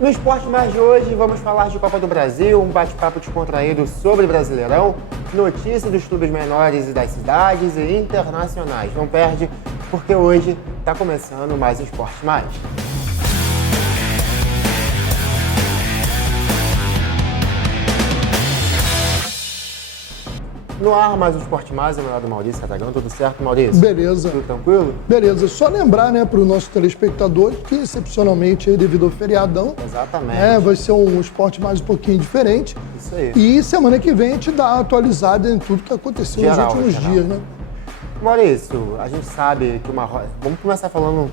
No Esporte Mais de hoje, vamos falar de Copa do Brasil, um bate-papo descontraído sobre Brasileirão, notícias dos clubes menores e das cidades e internacionais. Não perde, porque hoje está começando mais Esporte Mais. No ar, mais um Esporte Mais, meu lado Maurício Catagão. Tudo certo, Maurício? Beleza. Tudo tranquilo? Beleza. Só lembrar, para o nosso telespectador que, excepcionalmente, devido ao feriadão, exatamente, vai ser um esporte mais um pouquinho diferente. Isso aí. E semana que vem a gente dá atualizada em tudo que aconteceu nos últimos dias, né? Maurício, a gente sabe que vamos começar falando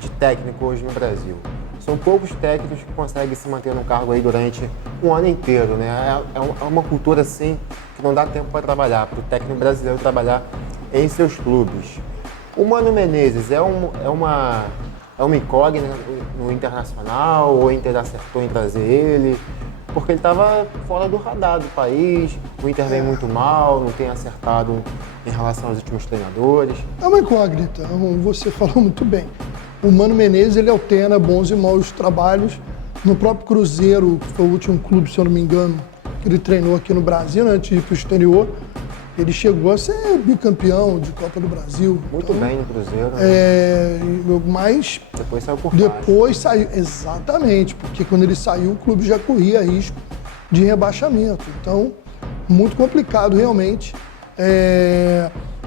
de técnico hoje no Brasil. São poucos técnicos que conseguem se manter no cargo aí durante um ano inteiro, né? É uma cultura, assim, que não dá tempo para trabalhar, para o técnico brasileiro trabalhar em seus clubes. O Mano Menezes é uma incógnita no Internacional, ou o Inter acertou em trazer ele, porque ele estava fora do radar do país, o Inter vem muito mal, não tem acertado em relação aos últimos treinadores. É uma incógnita, você falou muito bem. O Mano Menezes, ele alterna bons e maus trabalhos. No próprio Cruzeiro, que foi o último clube, se eu não me engano, que ele treinou aqui no Brasil, né, antes de ir para o exterior, ele chegou a ser bicampeão de Copa do Brasil. Muito bem no Cruzeiro. Né? Mas depois saiu por baixo. Depois saiu, exatamente, porque quando ele saiu, o clube já corria risco de rebaixamento. Então, muito complicado realmente.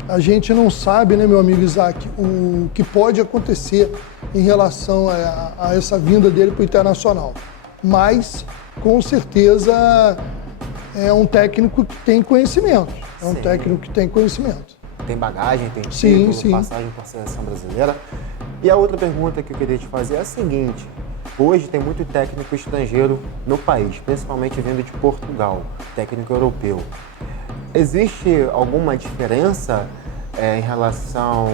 A gente não sabe, né, meu amigo Isaac, o que pode acontecer em relação a essa vinda dele para o Internacional. Mas, com certeza, é um técnico que tem conhecimento. É um técnico que tem conhecimento. Tem bagagem, tem título, passagem por seleção brasileira. E a outra pergunta que eu queria te fazer é a seguinte. Hoje tem muito técnico estrangeiro no país, principalmente vindo de Portugal, técnico europeu. Existe alguma diferença em relação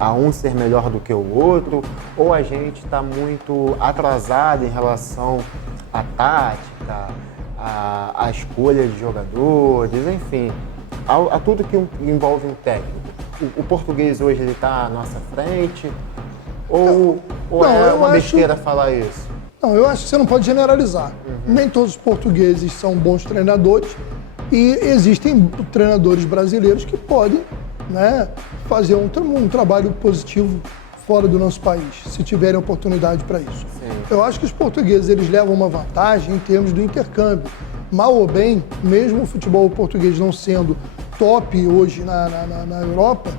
a um ser melhor do que o outro? Ou a gente está muito atrasado em relação à tática, à escolha de jogadores, enfim, a tudo que envolve um técnico? O português hoje está à nossa frente? Ou é uma besteira falar isso? Não, eu acho que você não pode generalizar. Nem todos os portugueses são bons treinadores e existem treinadores brasileiros que podem, né, fazer um trabalho positivo fora do nosso país, se tiverem oportunidade para isso. Sim. Eu acho que os portugueses eles levam uma vantagem em termos do intercâmbio. Mal ou bem, mesmo o futebol português não sendo top hoje na Europa,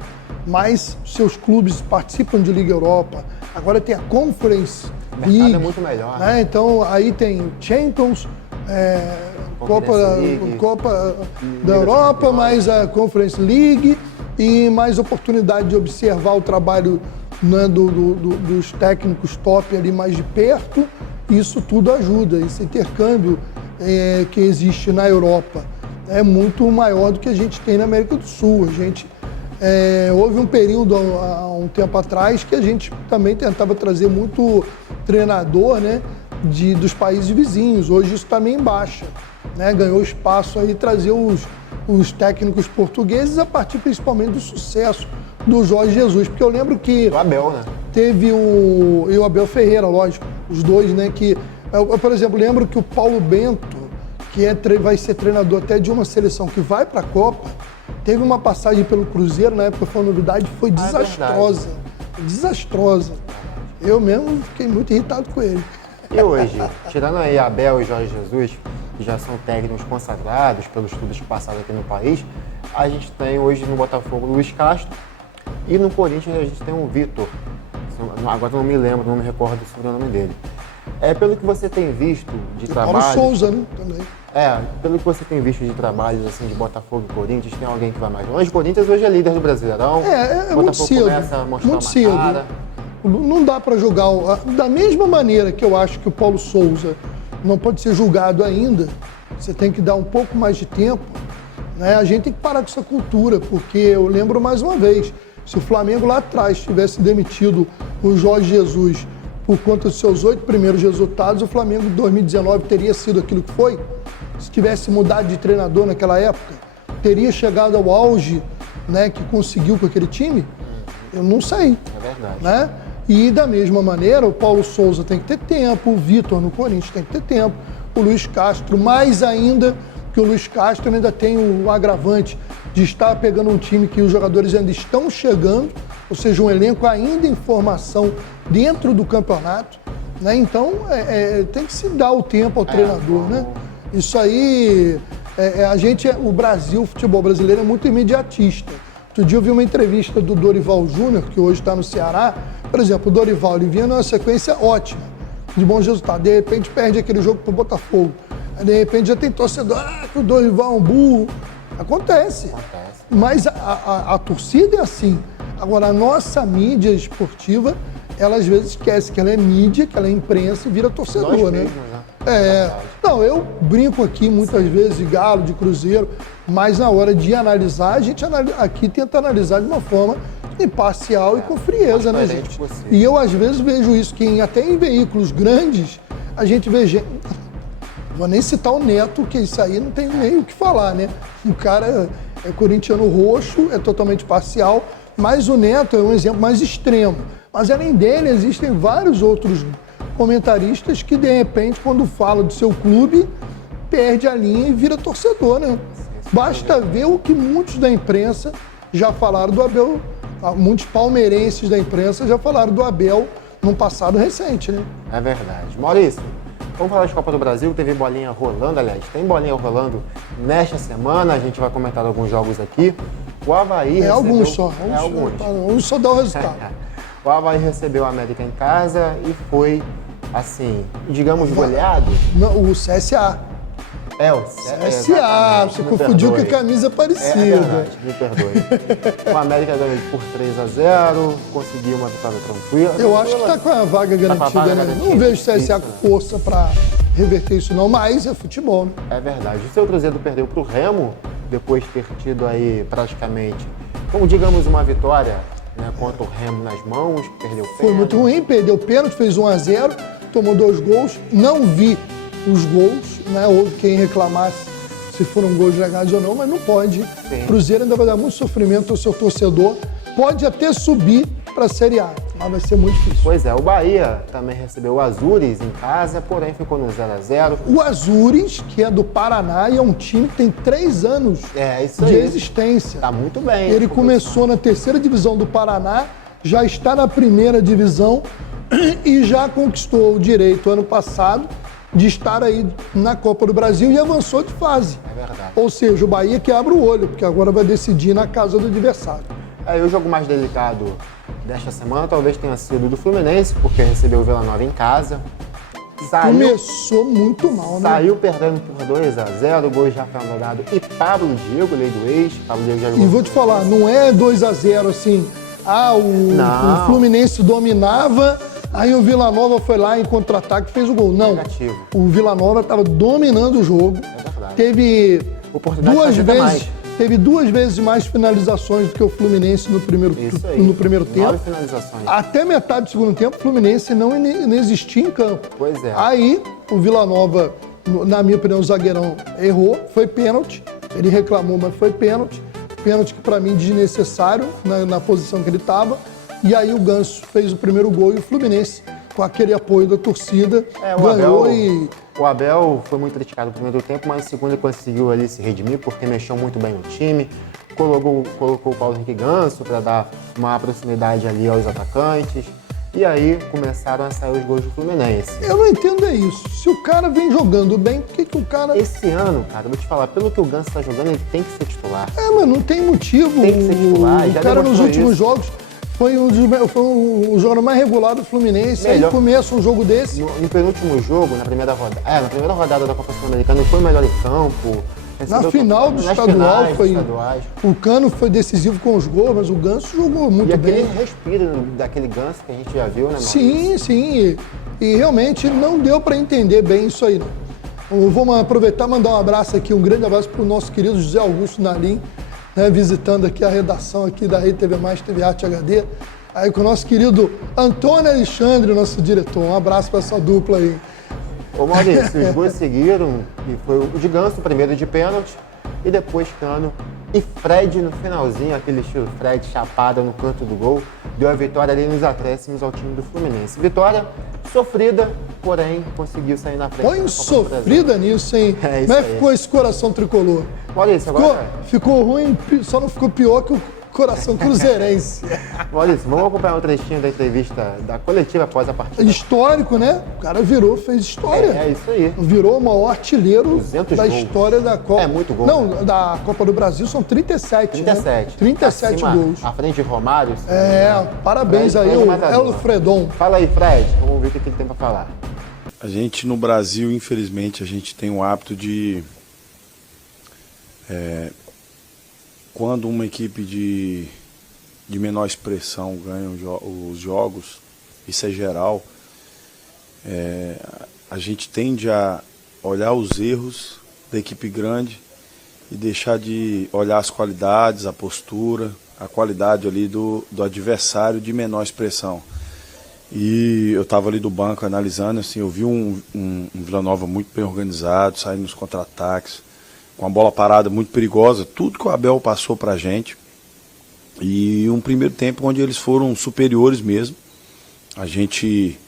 mas seus clubes participam de Liga Europa. Agora tem a Conference League. O mercado é muito melhor. Né? Então aí tem o Champions, Copa da Europa, mais a Conference League e mais oportunidade de observar o trabalho, né, dos técnicos top ali mais de perto. Isso tudo ajuda. Esse intercâmbio que existe na Europa é muito maior do que a gente tem na América do Sul. Houve um período há um tempo atrás que a gente também tentava trazer muito treinador, né, dos países vizinhos. Hoje isso também baixa, né? Ganhou espaço aí trazer os técnicos portugueses a partir principalmente do sucesso do Jorge Jesus. Porque eu lembro que o Abel, né? Teve o Abel Ferreira, lógico, os dois, né? Eu, por exemplo, lembro que o Paulo Bento, que vai ser treinador até de uma seleção que vai para a Copa, teve uma passagem pelo Cruzeiro, na época foi uma novidade, foi desastrosa. Desastrosa. Eu mesmo fiquei muito irritado com ele. E hoje, tirando aí Abel e Jorge Jesus, que já são técnicos consagrados pelos clubes que passaram aqui no país, a gente tem hoje no Botafogo o Luiz Castro e no Corinthians a gente tem o Vitor. Agora não me lembro, não me recordo sobre o nome dele. Pelo que você tem visto de trabalho... Paulo Souza, né? Também. Pelo que você tem visto de trabalhos assim, de Botafogo e Corinthians, tem alguém que vai mais longe? O Corinthians hoje é líder do Brasileirão. É muito cedo. Começa a mostrar muito uma cedo. cara. Não dá para julgar. Da mesma maneira que eu acho que o Paulo Souza não pode ser julgado ainda, você tem que dar um pouco mais de tempo, né? A gente tem que parar com essa cultura, porque eu lembro mais uma vez, se o Flamengo lá atrás tivesse demitido o Jorge Jesus por conta dos seus 8 primeiros resultados, o Flamengo de 2019 teria sido aquilo que foi? Se tivesse mudado de treinador naquela época, teria chegado ao auge, né, que conseguiu com aquele time? Eu não sei. É verdade. Né? E da mesma maneira, o Paulo Souza tem que ter tempo, o Vitor no Corinthians tem que ter tempo, o Luiz Castro, mais ainda, que o Luiz Castro ainda tem o agravante de estar pegando um time que os jogadores ainda estão chegando, ou seja, um elenco ainda em formação dentro do campeonato, né? Então, tem que se dar o tempo ao treinador, né? Isso aí, o Brasil, o futebol brasileiro é muito imediatista. Outro dia eu vi uma entrevista do Dorival Júnior, que hoje está no Ceará. Por exemplo, o Dorival, ele vinha numa sequência ótima, de bons resultados. De repente perde aquele jogo pro Botafogo. Aí, de repente já tem torcedor, que o Dorival é um burro. Acontece. Mas a torcida é assim. Agora, a nossa mídia esportiva, ela às vezes esquece que ela é mídia, que ela é imprensa e vira torcedor, Nós né? mesmos, né? Não, eu brinco aqui muitas vezes de Galo, de Cruzeiro, mas na hora de analisar, a gente aqui tenta analisar de uma forma imparcial e com frieza, né, gente? Possível. E eu às vezes vejo isso, que até em veículos grandes, a gente vê gente... Vou nem citar o Neto, que isso aí não tem nem o que falar, né? O cara é corintiano roxo, é totalmente parcial, mas o Neto é um exemplo mais extremo. Mas além dele, existem vários outros comentaristas que, de repente, quando falam do seu clube, perde a linha e vira torcedor, né? Basta ver o que muitos da imprensa já falaram do Abel, muitos palmeirenses da imprensa já falaram do Abel num passado recente, né? É verdade. Maurício, vamos falar de Copa do Brasil, teve bolinha rolando, aliás, tem bolinha rolando nesta semana, a gente vai comentar alguns jogos aqui. O Avaí recebeu... Alguns só. Alguns só dá o resultado. O Avaí recebeu a América em casa e foi, assim, digamos, goleado. Não, o CSA. O CSA, você confundiu com a camisa parecida. É verdade, me perdoe. O América ganhou por 3-0, conseguiu uma vitória tranquila. Eu acho que está com a vaga garantida, né? Não vejo o CSA com força para reverter isso não, mas é futebol, né? É verdade. O seu Cruzeiro perdeu para o Remo, depois de ter tido aí praticamente, como digamos, uma vitória, né, contra o Remo nas mãos, perdeu o pênalti. Foi muito ruim, perdeu o pênalti, fez 1-0, tomou 2 gols, não vi os gols, né? Houve quem reclamasse se foram gols legais ou não, mas não pode. Sim. Cruzeiro ainda vai dar muito sofrimento ao seu torcedor, pode até subir para a Série A, mas vai ser muito difícil. Pois é, o Bahia também recebeu o Azures em casa, porém ficou no 0-0. O Azures, que é do Paraná, e é um time que tem 3 anos isso de aí. existência. Tá muito bem. Ele começou na 3ª divisão do Paraná, já está na 1ª divisão e já conquistou o direito ano passado de estar aí na Copa do Brasil e avançou de fase. É verdade. Ou seja, o Bahia que abre o olho, porque agora vai decidir na casa do adversário. Aí o jogo mais delicado desta semana talvez tenha sido do Fluminense, porque recebeu o Vila Nova em casa. Começou muito mal, né? Saiu perdendo por 2-0, gol de Rafael Dourado e Pablo Diego, lei do ex. Pablo Diego já jogou. E vou te falar, não é 2-0 assim, o Fluminense dominava, aí o Vila Nova foi lá em contra-ataque e fez o gol. Não, negativo. O Vila Nova estava dominando o jogo. É verdade. Teve Teve 2 vezes mais finalizações do que o Fluminense no primeiro tempo. 9 finalizações. Até metade do segundo tempo, o Fluminense não existia em campo. Pois é. Aí, o Vila Nova, na minha opinião, o zagueirão errou, foi pênalti. Ele reclamou, mas foi pênalti. Pênalti que, para mim, desnecessário na posição que ele estava. E aí o Ganso fez o primeiro gol e o Fluminense, com aquele apoio da torcida, ganhou O Abel foi muito criticado no primeiro tempo, mas no segundo ele conseguiu ali se redimir, porque mexeu muito bem no time, colocou o Paulo Henrique Ganso para dar uma proximidade ali aos atacantes, e aí começaram a sair os gols do Fluminense. Eu não entendo isso. Se o cara vem jogando bem, por que o cara... Esse ano, cara, eu vou te falar, pelo que o Ganso tá jogando, ele tem que ser titular. Mas não tem motivo. Tem que ser titular. O cara nos últimos jogos foi o jogador mais regular do Fluminense. Aí começa um jogo desse. No penúltimo jogo, na primeira rodada da Copa Sul-Americana, ele foi o melhor em campo. Na final do estadual, o Cano foi decisivo com os gols, mas o Ganso jogou muito bem. E aquele respiro daquele Ganso que a gente já viu, né, Maurício? Sim. E realmente não deu para entender bem isso aí, não. Vamos aproveitar e mandar um abraço aqui, um grande abraço para o nosso querido José Augusto Nalim, né, visitando aqui a redação aqui da Rede TV Mais, TV Arte HD. Aí com o nosso querido Antônio Alexandre, nosso diretor. Um abraço para essa dupla aí. Ô Maurício, os gols seguiram, e foi o de Ganso, primeiro de pênalti, e depois Cano e Fred no finalzinho, aquele estilo Fred chapada no canto do gol. deu a vitória ali nos acréscimos ao time do Fluminense. Vitória sofrida, porém conseguiu sair na frente. Põe sofrida nisso, hein? É isso. Como é que ficou esse coração tricolor? Maurício, agora... Ficou ruim, só não ficou pior que o coração cruzeirense. Maurício, vamos acompanhar um trechinho da entrevista da coletiva após a partida. Histórico, né? O cara virou, fez história. É isso aí. Virou o maior artilheiro da gols. História da Copa. É muito gol. Não, né? da Copa do Brasil são 37, 37. né? 37 Acima, gols. À frente de Romário. Parabéns Fred, aí, o Elfredon. Fala aí, Fred. Vamos ver o que ele tem pra falar. A gente no Brasil, infelizmente, a gente tem o hábito de... quando uma equipe de menor expressão ganha os jogos, isso é geral, a gente tende a olhar os erros da equipe grande e deixar de olhar as qualidades, a postura, a qualidade ali do adversário de menor expressão. E eu estava ali do banco analisando, assim, eu vi um Vila Nova muito bem organizado, saindo nos contra-ataques, com a bola parada muito perigosa, tudo que o Abel passou pra gente. E um primeiro tempo onde eles foram superiores mesmo, a gente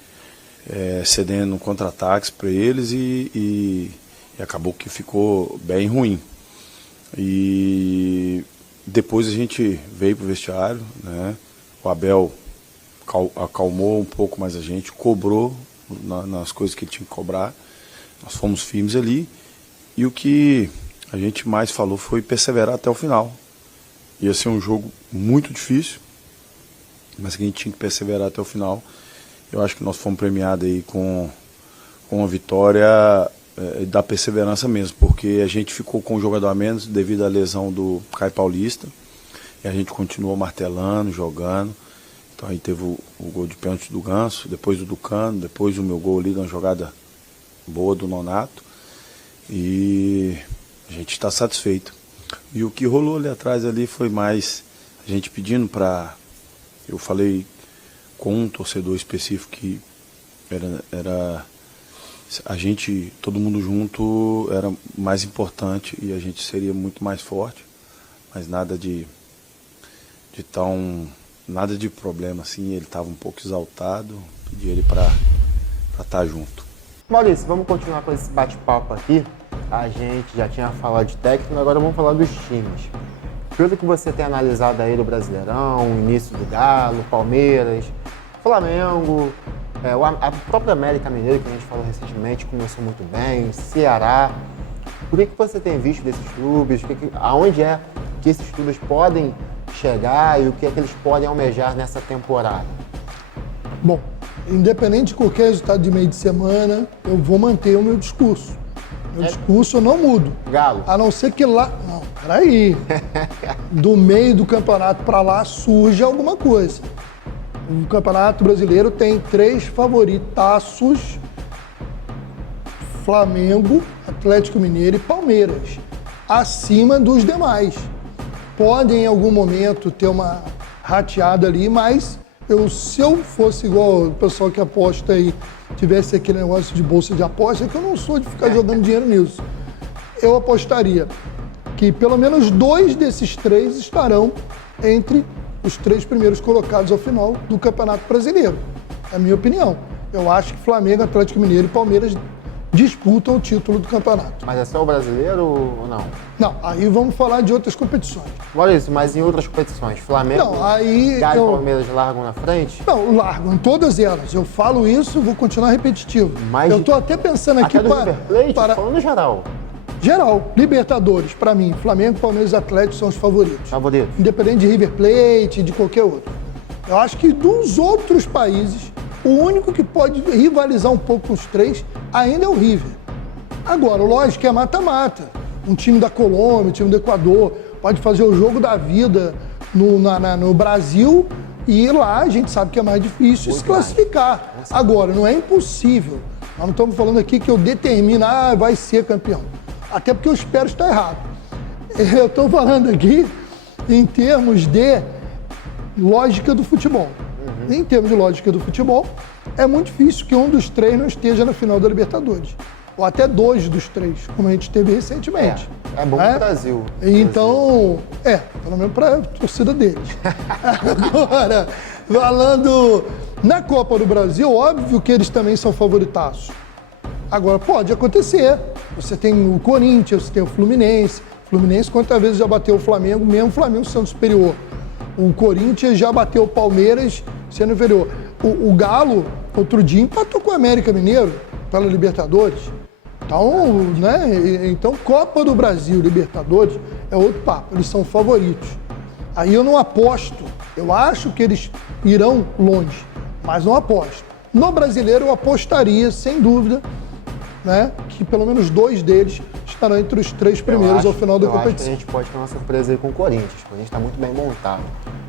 cedendo contra-ataques para eles e acabou que ficou bem ruim. E depois a gente veio pro vestiário, né? O Abel acalmou um pouco mais a gente, cobrou nas coisas que ele tinha que cobrar, nós fomos firmes ali, e o que a gente mais falou foi perseverar até o final. Ia ser um jogo muito difícil, mas que a gente tinha que perseverar até o final. Eu acho que nós fomos premiados aí com uma vitória da perseverança mesmo, porque a gente ficou com um jogador a menos devido à lesão do Caio Paulista, e a gente continuou martelando, jogando. Então aí teve o gol de pênalti do Ganso, depois do Cano, depois o meu gol ali, uma jogada boa do Nonato. E a gente está satisfeito. E o que rolou ali atrás ali foi mais a gente pedindo para... Eu falei com um torcedor específico que era a gente, todo mundo junto, era mais importante e a gente seria muito mais forte, mas nada nada de problema assim. Ele estava um pouco exaltado, pedi ele para estar junto. Maurício, vamos continuar com esse bate-papo aqui. A gente já tinha falado de técnico, agora vamos falar dos times. Pelo que você tem analisado aí do Brasileirão, o início do Galo, Palmeiras, Flamengo, a própria América Mineiro, que a gente falou recentemente, começou muito bem, Ceará. O que você tem visto desses clubes? Aonde é que esses clubes podem chegar e o que é que eles podem almejar nessa temporada? Bom, independente de qualquer resultado de meio de semana, eu vou manter o meu discurso. Meu discurso eu não mudo. Galo. A não ser que lá... Não, peraí. Do meio do campeonato para lá surge alguma coisa. O Campeonato Brasileiro tem 3 favoritaços: Flamengo, Atlético Mineiro e Palmeiras, acima dos demais. Podem em algum momento ter uma rateada ali, mas se eu fosse igual o pessoal que aposta aí, tivesse aquele negócio de bolsa de aposta, que eu não sou de ficar jogando dinheiro nisso, eu apostaria que pelo menos 2 desses 3 estarão entre os 3 primeiros colocados ao final do Campeonato Brasileiro. É a minha opinião. Eu acho que Flamengo, Atlético Mineiro e Palmeiras disputam o título do campeonato. Mas é só o brasileiro ou não? Não, aí vamos falar de outras competições. Maurício, mas em outras competições, Flamengo, Galo e Palmeiras largam na frente? Não, largam, em todas elas. Eu falo isso, vou continuar repetitivo. Mas eu tô até pensando aqui River Plate, falando geral. Geral, Libertadores, para mim, Flamengo, Palmeiras e Atlético são os favoritos. Favoritos. Independente de River Plate, de qualquer outro. Eu acho que dos outros países, o único que pode rivalizar um pouco com os 3 ainda é o River. Agora, lógico que é mata-mata. Um time da Colômbia, um time do Equador, pode fazer o jogo da vida no Brasil e lá a gente sabe que é mais difícil se classificar. Agora, não é impossível. Nós não estamos falando aqui que eu determino, vai ser campeão. Até porque eu espero estar errado. Eu estou falando aqui em termos de lógica do futebol. Em termos de lógica do futebol, é muito difícil que um dos 3 não esteja na final da Libertadores. ou até 2 dos 3, como a gente teve recentemente. É bom pro Brasil. Então, pelo menos para a torcida deles. Agora, falando na Copa do Brasil, óbvio que eles também são favoritaços. Agora, pode acontecer. Você tem o Corinthians, você tem o Fluminense. O Fluminense, quantas vezes já bateu o Flamengo, mesmo o Flamengo sendo superior. O Corinthians já bateu o Palmeiras sendo inferior. O Galo, outro dia, empatou com o América Mineiro pela Libertadores. Então, né? Então, Copa do Brasil, Libertadores, é outro papo. Eles são favoritos. Aí eu não aposto. Eu acho que eles irão longe, mas não aposto. No Brasileiro, eu apostaria, sem dúvida, né, que pelo menos 2 deles estarão entre os 3 primeiros ao final da competição. Eu acho que a gente pode ter uma surpresa aí com o Corinthians. O Corinthians está muito bem montado.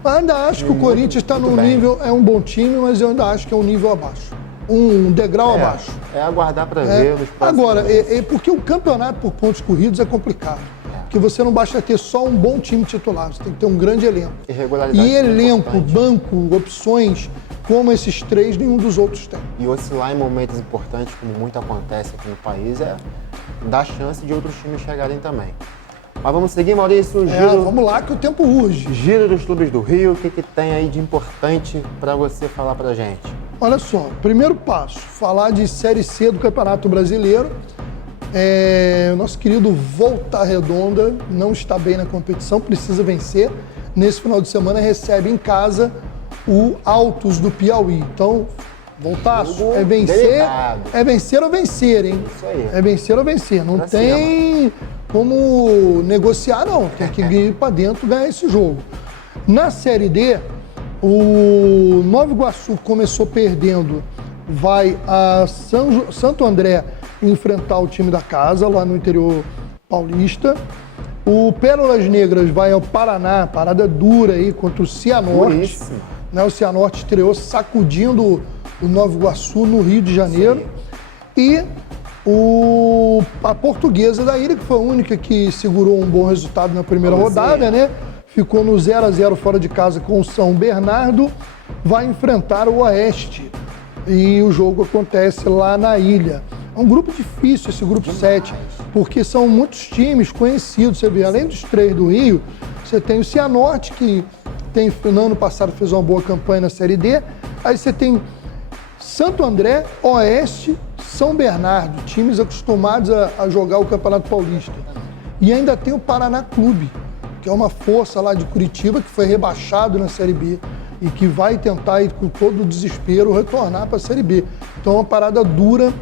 Mas ainda acho que o Corinthians está num nível, é um bom time, mas eu ainda acho que é um nível abaixo. Um degrau abaixo. É aguardar para ver nos próximos Agora, porque o campeonato por pontos corridos é complicado. Porque você não basta ter só um bom time titular, você tem que ter um grande elenco. E elenco, banco, opções, como esses 3, nenhum dos outros tem. E oscilar em momentos importantes, como muito acontece aqui no país, dá chance de outros times chegarem também. Mas vamos seguir, Maurício, giro... Vamos lá que o tempo urge. Giro dos clubes do Rio, o que tem aí de importante para você falar pra gente? Olha só, primeiro passo, falar de Série C do Campeonato Brasileiro. O nosso querido Volta Redonda não está bem na competição, precisa vencer. Nesse final de semana recebe em casa o Altos do Piauí. Então, Voltaço, é vencer ou vencer, hein? Isso aí. É vencer ou vencer. Não tem como negociar, não. Tem que ir para dentro e ganhar esse jogo. Na Série D, o Nova Iguaçu começou perdendo, vai a Santo André enfrentar o time da casa, lá no interior paulista. O Pérolas Negras vai ao Paraná, parada dura aí contra o Cianorte. O Cianorte estreou sacudindo o Nova Iguaçu no Rio de Janeiro. Sim. E a Portuguesa da Ilha, que foi a única que segurou um bom resultado na primeira rodada, né? Ficou no 0-0 fora de casa com o São Bernardo, vai enfrentar o Oeste. E o jogo acontece lá na ilha. É um grupo difícil esse grupo 7, porque são muitos times conhecidos. Você vê, além dos 3 do Rio, você tem o Cianorte, que no ano passado fez uma boa campanha na Série D. Aí você tem Santo André, Oeste, São Bernardo, times acostumados a jogar o Campeonato Paulista. E ainda tem o Paraná Clube, que é uma força lá de Curitiba, que foi rebaixado na Série B e que vai tentar, com todo o desespero, retornar para a Série B. Então é uma parada dura.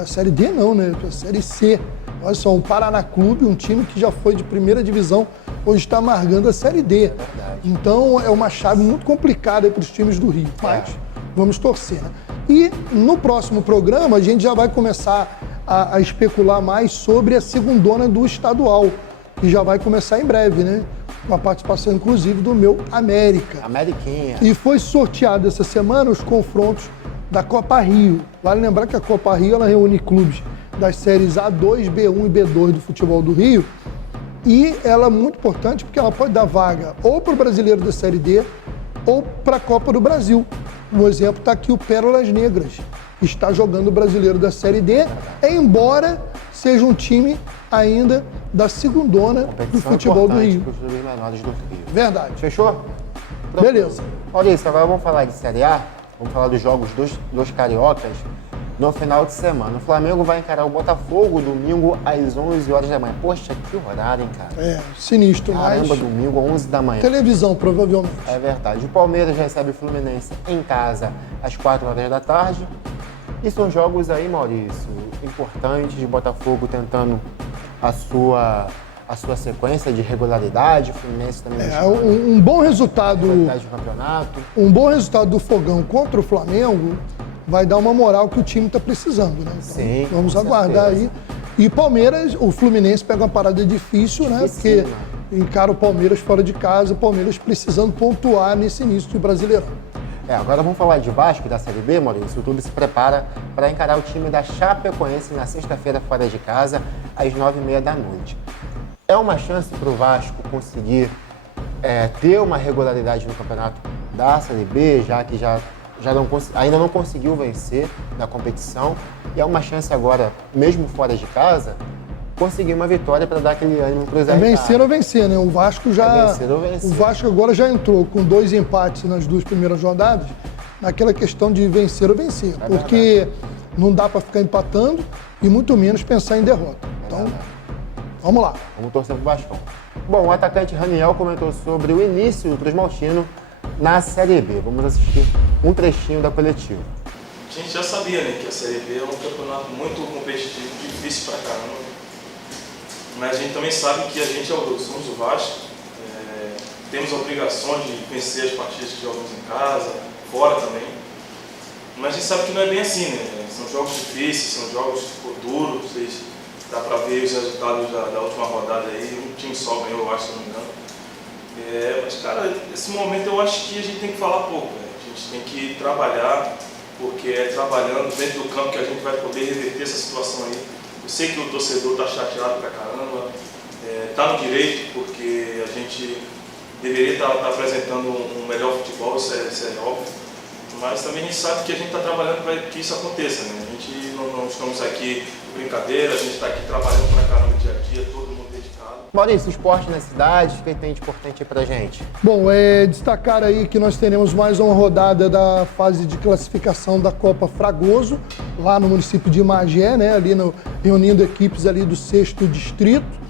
A Série D não, né? A Série C. Olha só, um Paraná Clube, um time que já foi de primeira divisão, hoje está amargando a Série D. Então é uma chave muito complicada para os times do Rio. Mas vamos torcer, né? E no próximo programa a gente já vai começar a especular mais sobre a segundona do estadual, que já vai começar em breve, né? Com a participação, inclusive, do meu América. Ameriquinha. E foi sorteado essa semana os confrontos da Copa Rio. Vale lembrar que a Copa Rio ela reúne clubes das séries A2, B1 e B2 do futebol do Rio. E ela é muito importante porque ela pode dar vaga ou para o brasileiro da Série D ou para a Copa do Brasil. Um exemplo está aqui o Pérolas Negras, que está jogando o brasileiro da Série D, embora seja um time ainda da segundona do futebol do Rio. Verdade. Fechou? Pronto. Beleza. Maurício, agora vamos falar de Série A. Vamos falar dos jogos dos cariocas no final de semana. O Flamengo vai encarar o Botafogo domingo às 11 horas da manhã. Poxa, que horário, hein, cara? Sinistro. Caramba, mas... domingo, 11 da manhã. Televisão, provavelmente. É verdade. O Palmeiras recebe o Fluminense em casa às 4 horas da tarde. E são jogos aí, Maurício, importantes de Botafogo tentando a sua sequência de regularidade. O Fluminense também um bom resultado. Do campeonato. Um bom resultado do Fogão contra o Flamengo vai dar uma moral que o time está precisando, né? Então, sim, vamos aguardar aí. E Palmeiras, o Fluminense pega uma parada difícil, né? Porque encara o Palmeiras fora de casa, o Palmeiras precisando pontuar nesse início de Brasileirão. Agora vamos falar de Vasco, da Série B, Maurício. O clube se prepara para encarar o time da Chapecoense na sexta-feira fora de casa, às 9h30 da noite. É uma chance para o Vasco conseguir ter uma regularidade no campeonato da Série B, já que ainda não conseguiu vencer na competição, E é uma chance agora, mesmo fora de casa, conseguir uma vitória para dar aquele ânimo para o Zé É Ricardo. vencer ou vencer, né? O Vasco já. É vencer ou vencer. O Vasco agora já entrou com 2 empates nas 2 primeiras rodadas, naquela questão de vencer ou vencer. Porque não dá para ficar empatando e muito menos pensar em derrota. Então, vamos lá. Vamos torcer pro Vascão. Bom, o atacante Raniel comentou sobre o início do Cruz Maltino na Série B. Vamos assistir um trechinho da coletiva. A gente já sabia, né, que a Série B é um campeonato muito competitivo, difícil pra caramba. Mas a gente também sabe que a gente somos o Vasco, temos a obrigação de vencer as partidas que jogamos em casa, fora também. Mas a gente sabe que não é bem assim, né? São jogos difíceis, são jogos duros, dá pra ver os resultados da última rodada aí, um time só ganhou, eu acho, se não me engano. Mas, cara, nesse momento eu acho que a gente tem que falar pouco, né? A gente tem que trabalhar, porque é trabalhando dentro do campo que a gente vai poder reverter essa situação aí. Eu sei que o torcedor tá chateado pra caramba, tá no direito, porque a gente deveria estar apresentando um melhor futebol, isso é óbvio. Mas também a gente sabe que a gente está trabalhando para que isso aconteça, né? A gente não estamos aqui de brincadeira, a gente está aqui trabalhando pra caramba dia a dia, todo mundo dedicado. Maurício, esporte na cidade, o que tem de importante aí pra gente? Bom, destacar aí que nós teremos mais uma rodada da fase de classificação da Copa Fragoso, lá no município de Magé, né? Ali reunindo equipes ali do 6º distrito.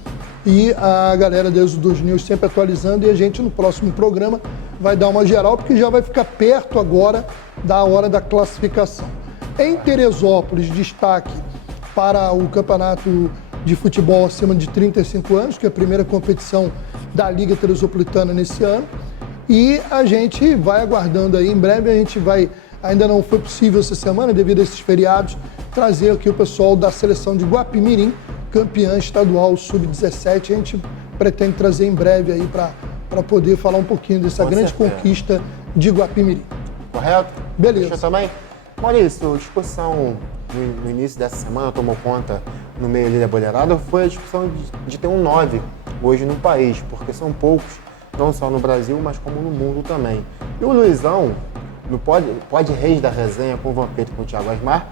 E a galera do Êxodo News sempre atualizando, e a gente no próximo programa vai dar uma geral, porque já vai ficar perto agora da hora da classificação. Em Teresópolis, destaque para o campeonato de futebol acima de 35 anos, que é a primeira competição da Liga Teresopolitana nesse ano. E a gente vai aguardando aí, em breve a gente vai, ainda não foi possível essa semana, devido a esses feriados, trazer aqui o pessoal da seleção de Guapimirim, campeã estadual sub-17. A gente pretende trazer em breve aí para poder falar um pouquinho dessa grande conquista de Guapimirim. Correto? Beleza. Deixa eu também. Maurício, discussão no início dessa semana tomou conta no meio ali da boleirada, foi a discussão de ter um 9 hoje no país, porque são poucos, não só no Brasil, mas como no mundo também. E o Luizão, no Pod Reis da resenha com o Vampeta e com o Thiago Asmar,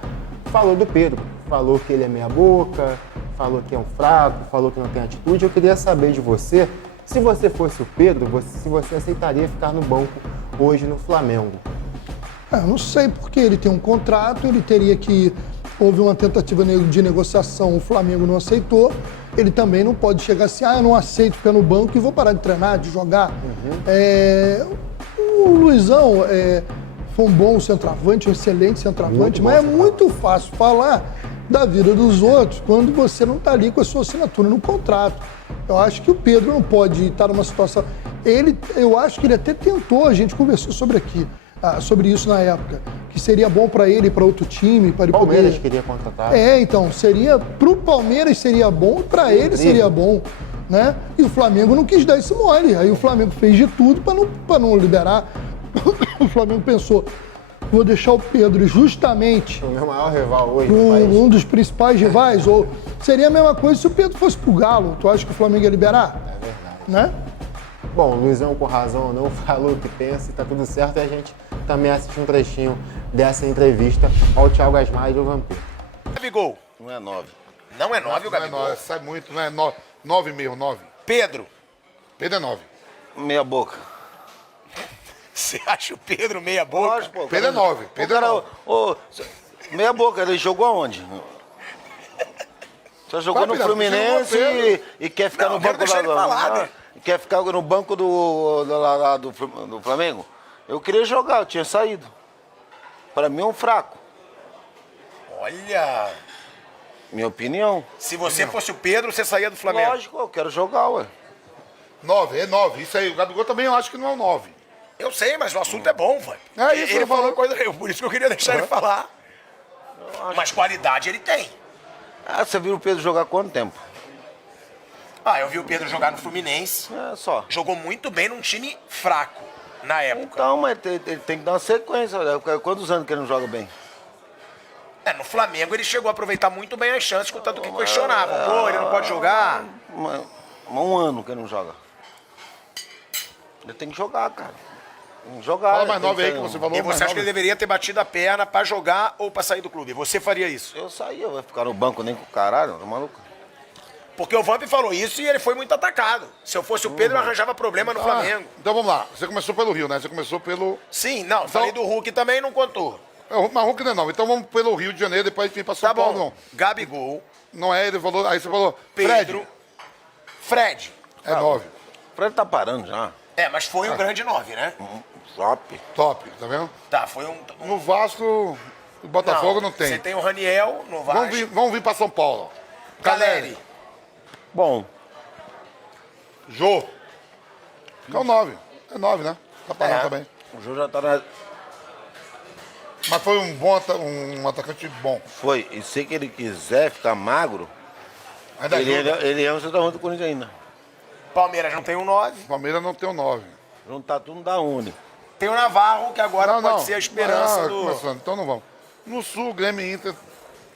falou do Pedro, falou que ele é meia boca, falou que é um fraco, falou que não tem atitude. Eu queria saber de você, se você fosse o Pedro, se você aceitaria ficar no banco hoje no Flamengo. Eu não sei, porque ele tem um contrato, ele teria que... Houve uma tentativa de negociação, o Flamengo não aceitou. Ele também não pode chegar assim, eu não aceito ficar no banco e vou parar de treinar, de jogar. O Luizão foi um bom centroavante, um excelente centroavante, mas é muito fácil falar da vida dos outros quando você não está ali com a sua assinatura no contrato. Eu acho que o Pedro não pode estar numa situação... Eu acho que ele até tentou, a gente conversou sobre isso na época, que seria bom para ele, para outro time, para ele Palmeiras poder... queria contratar. Então, seria pro Palmeiras seria bom e para ele seria bom, né? E o Flamengo não quis dar esse mole. Aí o Flamengo fez de tudo para não liberar. O Flamengo pensou, vou deixar o Pedro justamente O meu maior rival hoje no país. um dos principais rivais, ou seria a mesma coisa se o Pedro fosse pro Galo. Tu acha que o Flamengo ia liberar? É verdade. Né? Bom, o Luizão, com razão ou não, falou o que pensa e tá tudo certo. E a gente também assistiu um trechinho dessa entrevista ao Thiago Asmar e do Vampeta. Gabigol. Não é 9. Não é 9 o Não é Gabigol. 9, sai muito, não é 9 mesmo, 9. Pedro. Pedro é 9. Meia boca. Você acha o Pedro meia boca? Lógico, pô. Pedro é 9. Pedro é 9. Meia boca, ele jogou aonde? Só jogou no Fluminense e quer ficar Não, no quero banco deixar ele falar, né? Quer ficar no banco do Flamengo? Eu queria jogar, eu tinha saído. Para mim é um fraco. Olha, Minha opinião. se você fosse o Pedro, você saía do Flamengo. Lógico, eu quero jogar, ué. 9, é 9. Isso aí, o Gabigol também eu acho que não é o 9. Eu sei, mas o assunto é bom, velho. É isso, Ele eu falou falo. coisa, por isso que eu queria deixar ele falar. Mas qualidade ele tem. Ah, você viu o Pedro jogar quanto tempo? Eu vi o Pedro jogar no Fluminense. É só. Jogou muito bem num time fraco na época. Então, mas ele tem que dar uma sequência. Olha. Quantos anos que ele não joga bem? No Flamengo ele chegou a aproveitar muito bem as chances, contanto que questionavam. Pô, ele não pode jogar. Um ano que ele não joga. Ele tem que jogar, cara. Jogar. Fala mais tem 9 aí ser que um- você falou. E você mais acha que ele 9. deveria ter batido a perna pra jogar ou pra sair do clube? Você faria isso? Eu saía, vai ficar no banco nem com o caralho, tá maluco? Porque o Vamp falou isso e ele foi muito atacado. Se eu fosse o Pedro, eu arranjava problema no Flamengo. Então vamos lá. Você começou pelo Rio, né? Você começou pelo... Sim, não, falei do Hulk também, não contou. Mas Hulk não é 9. Então vamos pelo Rio de Janeiro, depois a gente vem pra São Tá Paulo, bom. não. Gabigol, Não é, ele falou... Aí você falou... Pedro, Fred. É 9. O Fred tá parando já. É, mas foi um grande 9, né? Top. Top, tá vendo? Tá, foi um... No Vasco, o Botafogo não tem. Você tem o Raniel no Vasco. Vamos vir pra São Paulo. Caleri. Bom, Jô. É o 9. É 9, né? Tá parando É. também. o Jô já tá na... Mas foi um atacante bom. Foi. E se que ele quiser ficar magro, Ainda ajuda. ele é um centroavante do Corinthians ainda. Palmeiras não tem um 9. O Palmeiras não tem o 9. Juntar tudo dá Uni. Tem o Navarro, que agora pode ser a esperança do... Começando, então não vamos. No Sul, Grêmio e Inter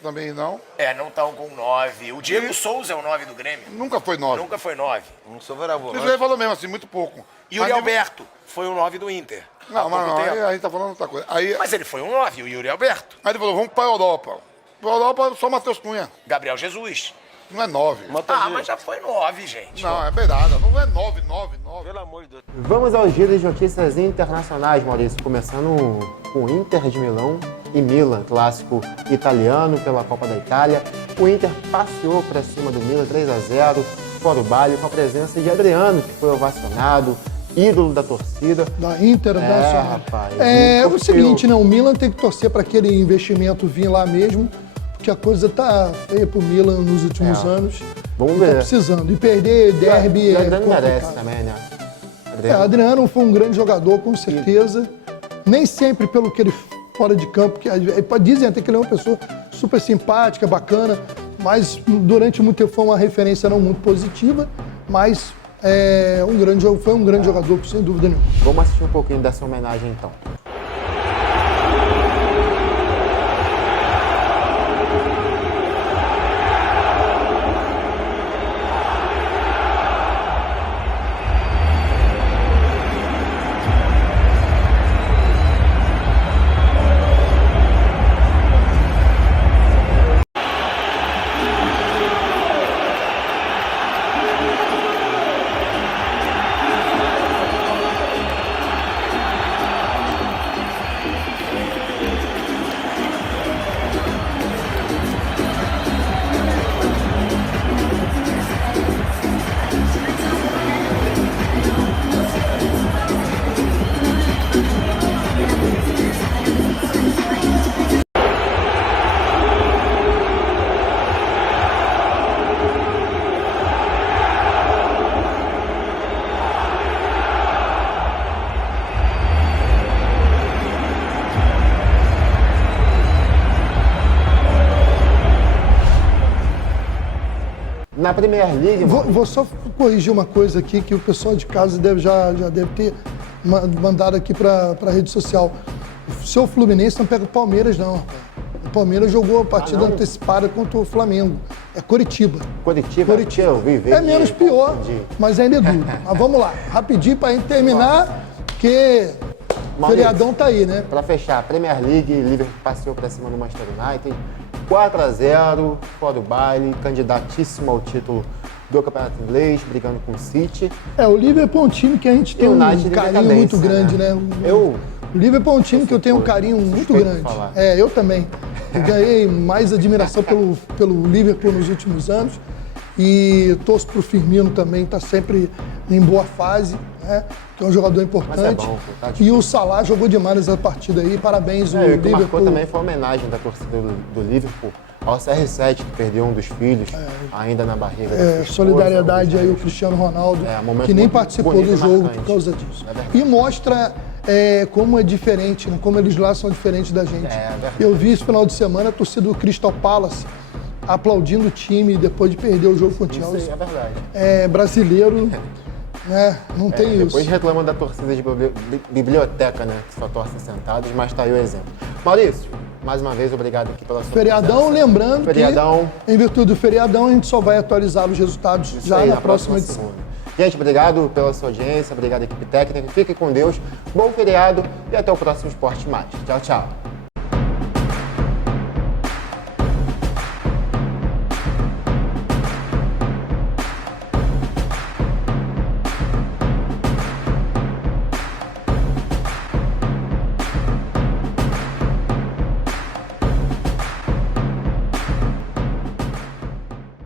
também não. É, não estão com 9. O Diego Souza é o 9 do Grêmio. Nunca foi 9. Nunca foi 9. Não sou vera Isso aí falou mesmo, assim, muito pouco. E o Mas Yuri nível- Alberto foi o 9 do Inter. Não, há mas pouco não, tempo. aí a gente tá falando outra coisa. Aí Mas ele foi um 9, o Yuri Alberto. ele falou, vamos pra Europa. Pra Europa, só Matheus Cunha. Gabriel Jesus. Não é 9. Ah, mas já foi 9, gente. Não, é beirada. Não é 9, 9, 9. Pelo amor de Deus. Vamos aos giros de notícias internacionais, Maurício. Começando com Inter de Milão e Milan, clássico italiano pela Copa da Itália. O Inter passeou para cima do Milan 3-0, fora o baile, com a presença de Adriano, que foi ovacionado, ídolo da torcida. Da Internacional. rapaz, É o curtiu. seguinte, né? O Milan tem que torcer para aquele investimento vir lá mesmo, porque a coisa tá feia pro Milan nos últimos anos. Vamos E ver. Tá precisando. E perder derby E o é Adriano merece complicado. também, né? Adriano foi um grande jogador, com certeza. Nem sempre pelo que ele fora de campo, que dizem até que ele é uma pessoa super simpática, bacana, mas durante muito tempo foi uma referência não muito positiva, mas foi um grande jogador, sem dúvida nenhuma. Vamos assistir um pouquinho dessa homenagem, então. Na Premier League, Vou só corrigir uma coisa aqui que o pessoal de casa já deve ter mandado aqui para a rede social. O seu Fluminense não pega o Palmeiras, não, rapaz. O Palmeiras jogou a partida antecipada contra o Flamengo. É Curitiba. Curitiba, eu vi, É menos pior, confundi. mas ainda é duro. Mas vamos lá, rapidinho para gente terminar, porque o Maurício. feriadão tá aí, né? Para fechar, Premier League, Liverpool passeou para cima do Manchester United, 4-0, fora o baile, candidatíssimo ao título do Campeonato Inglês, brigando com o City. O Liverpool é um time que a gente tem E o um United em carinho decadência, muito grande, né? Eu O Liverpool é um time que eu tenho um carinho muito suspeito de grande. falar. Eu também. Eu ganhei mais admiração pelo Liverpool nos últimos anos. E torço pro Firmino também, tá sempre em boa fase, né? Que é um jogador importante. bom, pô, tá E o Salah jogou demais nessa partida aí. Parabéns, o o que marcou Liverpool. também foi a homenagem da torcida do Liverpool ao CR7, que perdeu um dos filhos, ainda na barriga da sua esposa, Solidariedade um aí dos o Cristiano Ronaldo, momento que nem muito participou bonito do e jogo marcante. por causa disso. É verdade. E mostra como é diferente, né? Como eles lá são diferentes da gente. verdade. Eu vi esse final de semana a torcida do Crystal Palace aplaudindo o time depois de perder o jogo com o Isso Chelsea. aí é verdade. Brasileiro, né? Não tem isso. Depois reclamam da torcida de biblioteca, né? Que só torcem sentados, mas tá aí o exemplo. Maurício, mais uma vez, obrigado aqui pela sua Feriadão, presença. lembrando Feriadão. que, em virtude do feriadão, a gente só vai atualizar os resultados Isso já aí, na próxima edição. segunda. Gente, obrigado pela sua audiência, obrigado equipe técnica, fique com Deus, bom feriado e até o próximo Esporte Mais. Tchau, tchau.